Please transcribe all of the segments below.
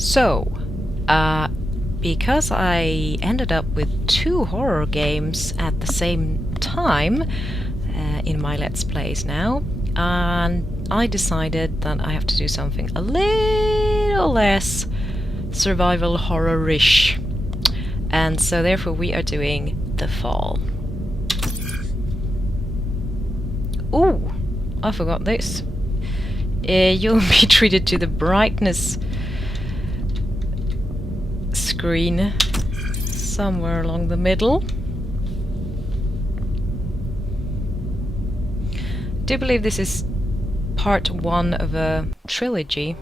So, because I ended up with 2 horror games at the same time in my Let's Plays now, and I decided that I have to do something a little less survival horror-ish. And so therefore we are doing The Fall. Ooh, I forgot this. You'll be treated to the brightness screen somewhere along the middle. I do believe this is part 1 of a trilogy.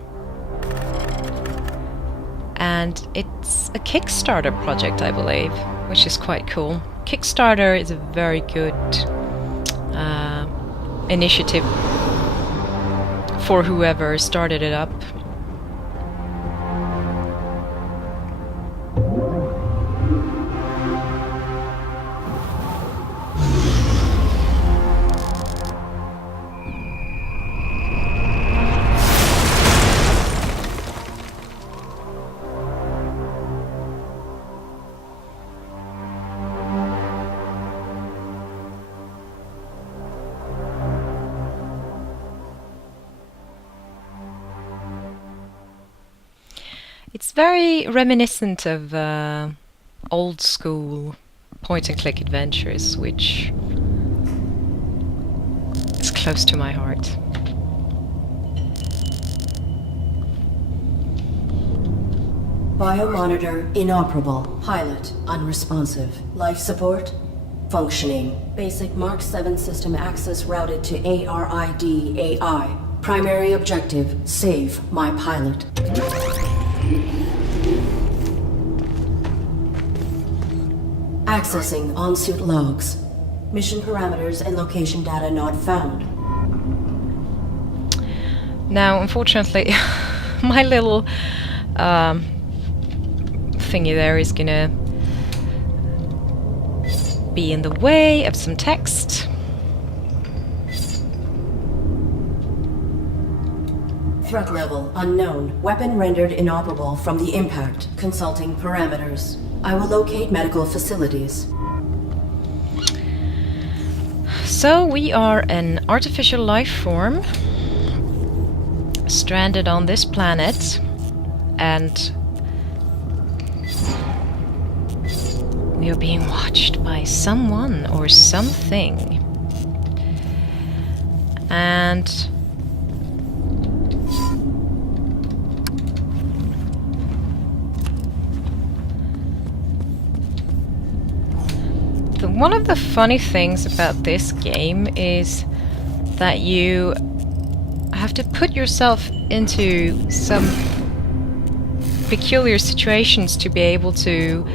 And it's a Kickstarter project, I believe, which is quite cool. Kickstarter is a very good initiative for whoever started it up. It's very reminiscent of old school point-and-click adventures, which is close to my heart. Biomonitor inoperable. Pilot unresponsive. Life support functioning. Basic Mark 7 system access routed to ARID AI. Primary objective, save my pilot. Accessing on-suit logs. Mission parameters and location data not found. Now, unfortunately, my little thingy there is gonna be in the way of some text. Threat level unknown. Weapon rendered inoperable from the impact. Consulting parameters. I will locate medical facilities. So we are an artificial life form stranded on this planet, and we are being watched by someone or something. And one of the funny things about this game is that you have to put yourself into some peculiar situations to be able to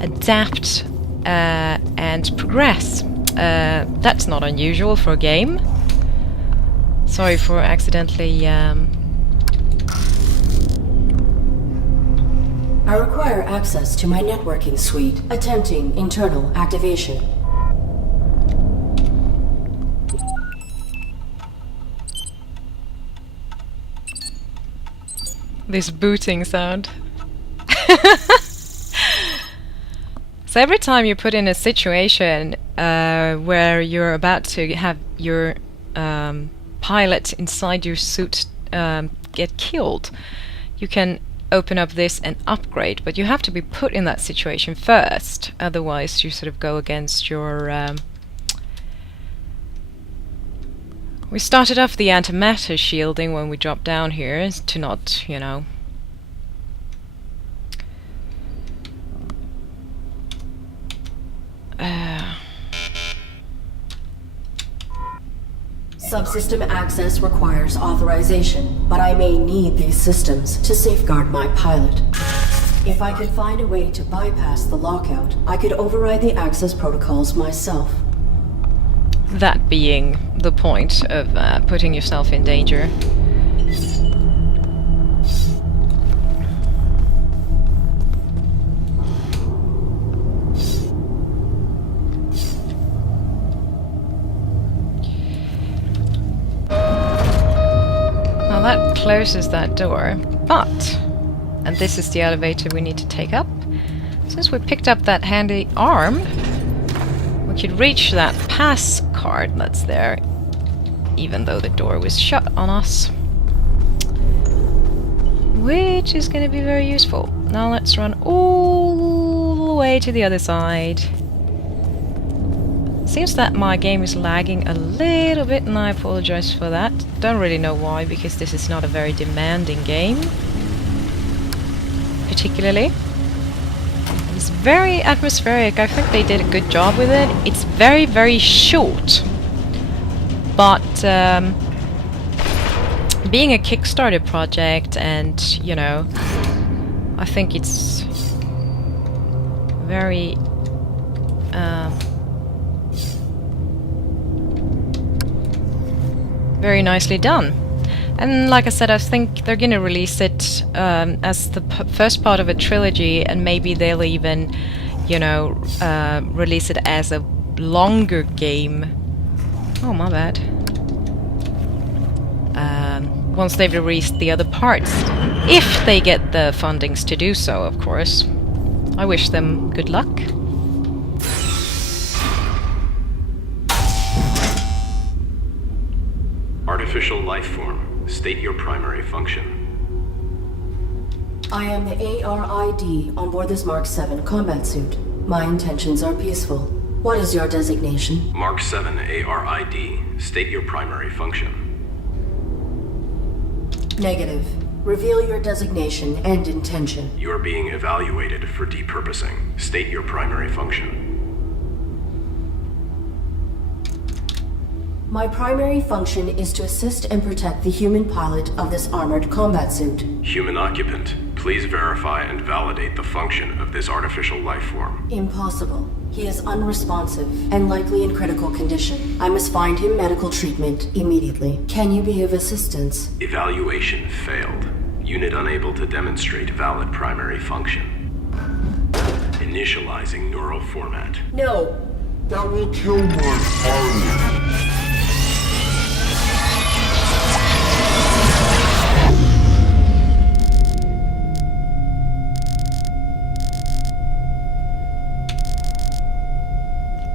adapt and progress. That's not unusual for a game. Sorry for accidentally I require access to my networking suite. Attempting internal activation. this booting sound. So every time you put in a situation where you're about to have your pilot inside your suit get killed, you can open up this and upgrade, but you have to be put in that situation first, otherwise you sort of go against your... We started off the antimatter shielding when we dropped down here to not, you know... Subsystem access requires authorization, but I may need these systems to safeguard my pilot. If I could find a way to bypass the lockout, I could override the access protocols myself. That being the point of putting yourself in danger. Well, that closes that door, but and this is the elevator we need to take up. Since we picked up that handy arm, we could reach that pass card that's there, even though the door was shut on us. Which is going to be very useful. Now let's run all the way to the other side. Seems that my game is lagging a little bit, and I apologize for that. Don't really know why, because this is not a very demanding game. Particularly. It's very atmospheric. I think they did a good job with it. It's very, very short. But being a Kickstarter project, and you know, I think it's very very nicely done. And like I said, I think they're gonna release it as the first part of a trilogy, and maybe they'll even, you know, release it as a longer game. Oh, my bad. Once they've released the other parts. If they get the fundings to do so, of course. I wish them good luck. Artificial life form. State your primary function. I am the ARID on board this Mark 7 combat suit. My intentions are peaceful. What is your designation? Mark 7 ARID. State your primary function. Negative. Reveal your designation and intention. You are being evaluated for depurposing. State your primary function. My primary function is to assist and protect the human pilot of this armored combat suit. Human occupant, please verify and validate the function of this artificial life form. Impossible. He is unresponsive and likely in critical condition. I must find him medical treatment immediately. Can you be of assistance? Evaluation failed. Unit unable to demonstrate valid primary function. Initializing neural format. No. That will kill my pilot.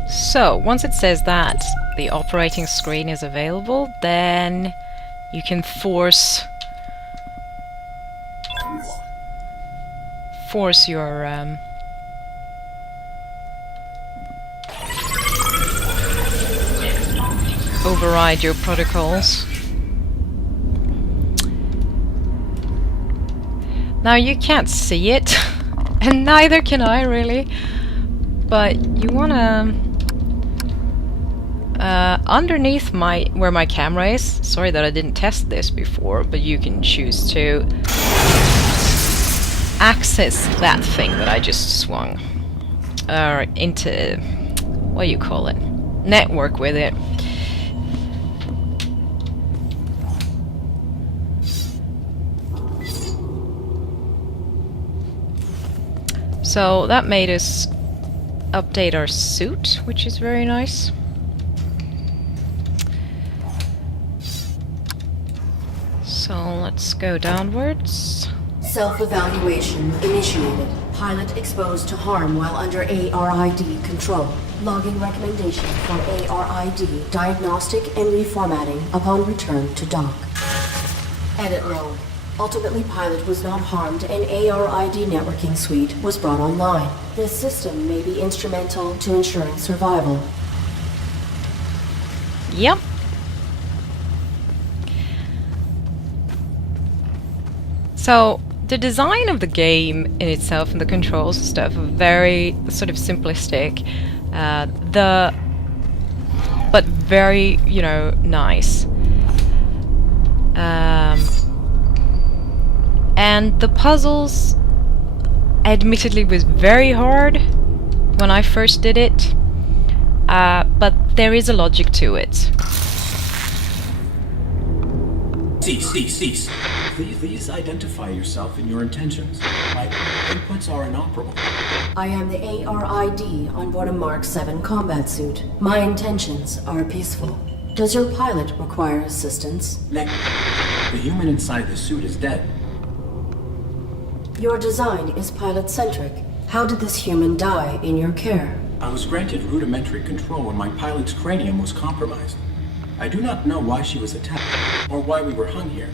So, once it says that the operating screen is available, then you can force your override your protocols. Now you can't see it, and neither can I really, but you wanna underneath where my camera is, sorry that I didn't test this before, but you can choose to access that thing that I just swung into, what do you call it, network with it. So that made us update our suit, which is very nice. So let's go downwards. Self-evaluation initiated. Pilot exposed to harm while under ARID control. Logging recommendation for ARID diagnostic and reformatting upon return to dock. Edit log. Ultimately, pilot was not harmed and ARID networking suite was brought online. This system may be instrumental to ensuring survival. Yep. So, the design of the game in itself and the controls and stuff are very sort of simplistic, but very, you know, nice. And the puzzles, admittedly, was very hard when I first did it, but there is a logic to it. Cease. Please identify yourself and your intentions. My inputs are inoperable. I am the ARID on board a Mark 7 combat suit. My intentions are peaceful. Does your pilot require assistance? The human inside the suit is dead. Your design is pilot-centric. How did this human die in your care? I was granted rudimentary control when my pilot's cranium was compromised. I do not know why she was attacked, or why we were hung here.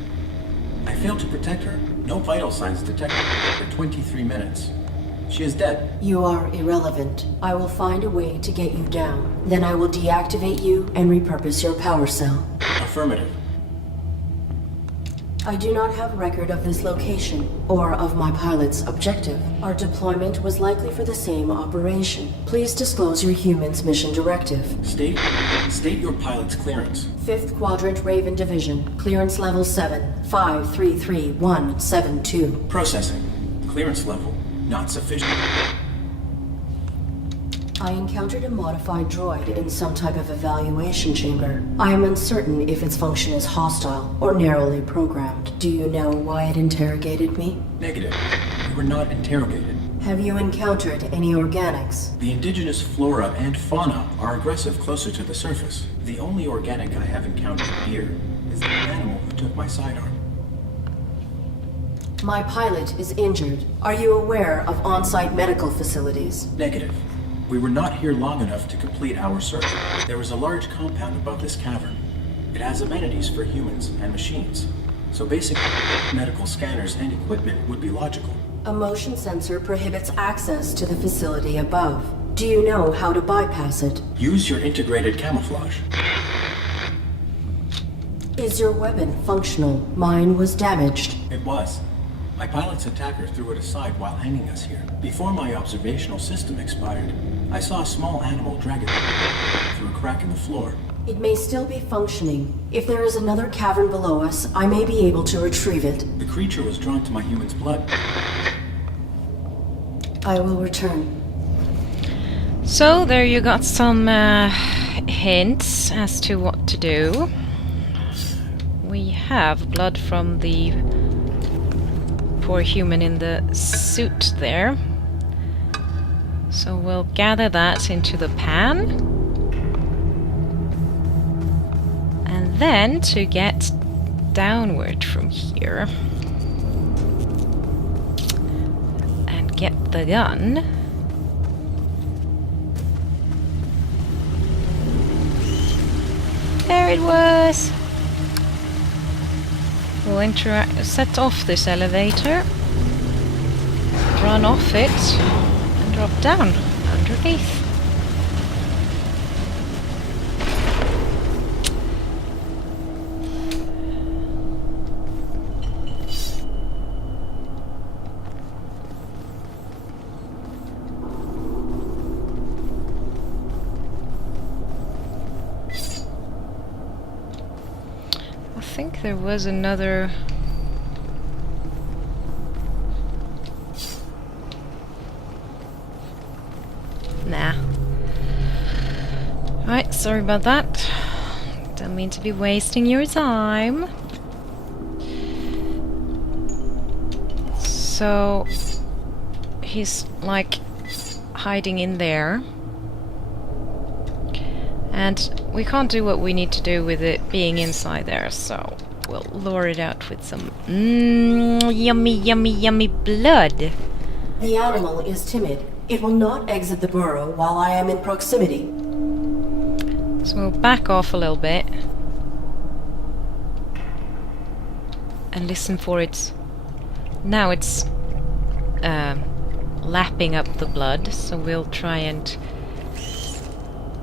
I failed to protect her. No vital signs detected for 23 minutes. She is dead. You are irrelevant. I will find a way to get you down. Then I will deactivate you and repurpose your power cell. Affirmative. I do not have record of this location, or of my pilot's objective. Our deployment was likely for the same operation. Please disclose your human's mission directive. State your pilot's clearance. 5th Quadrant Raven Division. Clearance level 7. 533172. Processing. Clearance level not sufficient. I encountered a modified droid in some type of evaluation chamber. I am uncertain if its function is hostile or narrowly programmed. Do you know why it interrogated me? Negative. We were not interrogated. Have you encountered any organics? The indigenous flora and fauna are aggressive closer to the surface. The only organic I have encountered here is the animal who took my sidearm. My pilot is injured. Are you aware of on-site medical facilities? Negative. We were not here long enough to complete our search. There is a large compound above this cavern. It has amenities for humans and machines, so basic medical scanners and equipment would be logical. A motion sensor prohibits access to the facility above. Do you know how to bypass it? Use your integrated camouflage. Is your weapon functional? Mine was damaged. It was. My pilot's attacker threw it aside while hanging us here. Before my observational system expired, I saw a small animal drag it through a crack in the floor. It may still be functioning. If there is another cavern below us, I may be able to retrieve it. The creature was drawn to my human's blood. I will return. So there you got some hints as to what to do. We have blood from the poor human in the suit there. So we'll gather that into the pan. And then to get downward from here and get the gun, there it was. We'll set off this elevator, run off it, and drop down underneath. I think there was another... Nah. Right, sorry about that. Don't mean to be wasting your time. So... he's like hiding in there. And we can't do what we need to do with it being inside there, so we'll lure it out with some yummy, yummy, yummy blood. The animal is timid. It will not exit the burrow while I am in proximity. So we'll back off a little bit and listen for its... Now it's lapping up the blood, so we'll try and...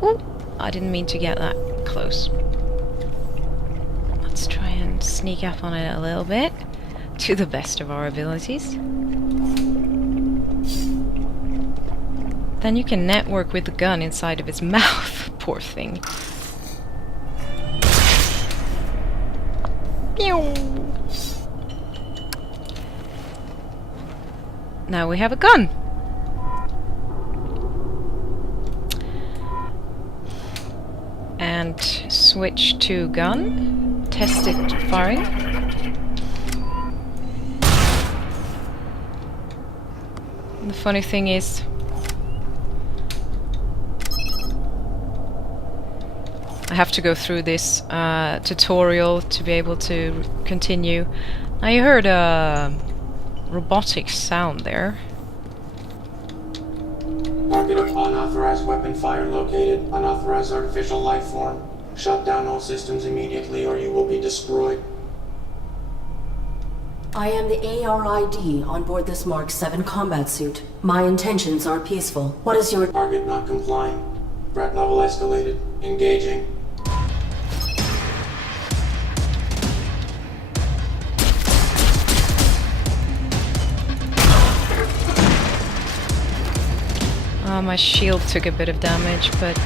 Ooh, I didn't mean to get that close. Let's try and sneak up on it a little bit, to the best of our abilities. Then you can network with the gun inside of its mouth, poor thing. Pew! Now we have a gun! And switch to gun. Test it firing. And the funny thing is, I have to go through this tutorial to be able to continue. Now you heard a robotic sound there. Target of unauthorized weapon fire located. Unauthorized artificial life form. Shut down all systems immediately or you will be destroyed. I am the ARID on board this Mark 7 combat suit. My intentions are peaceful. What is your... Target not complying. Threat level escalated. Engaging. My shield took a bit of damage, but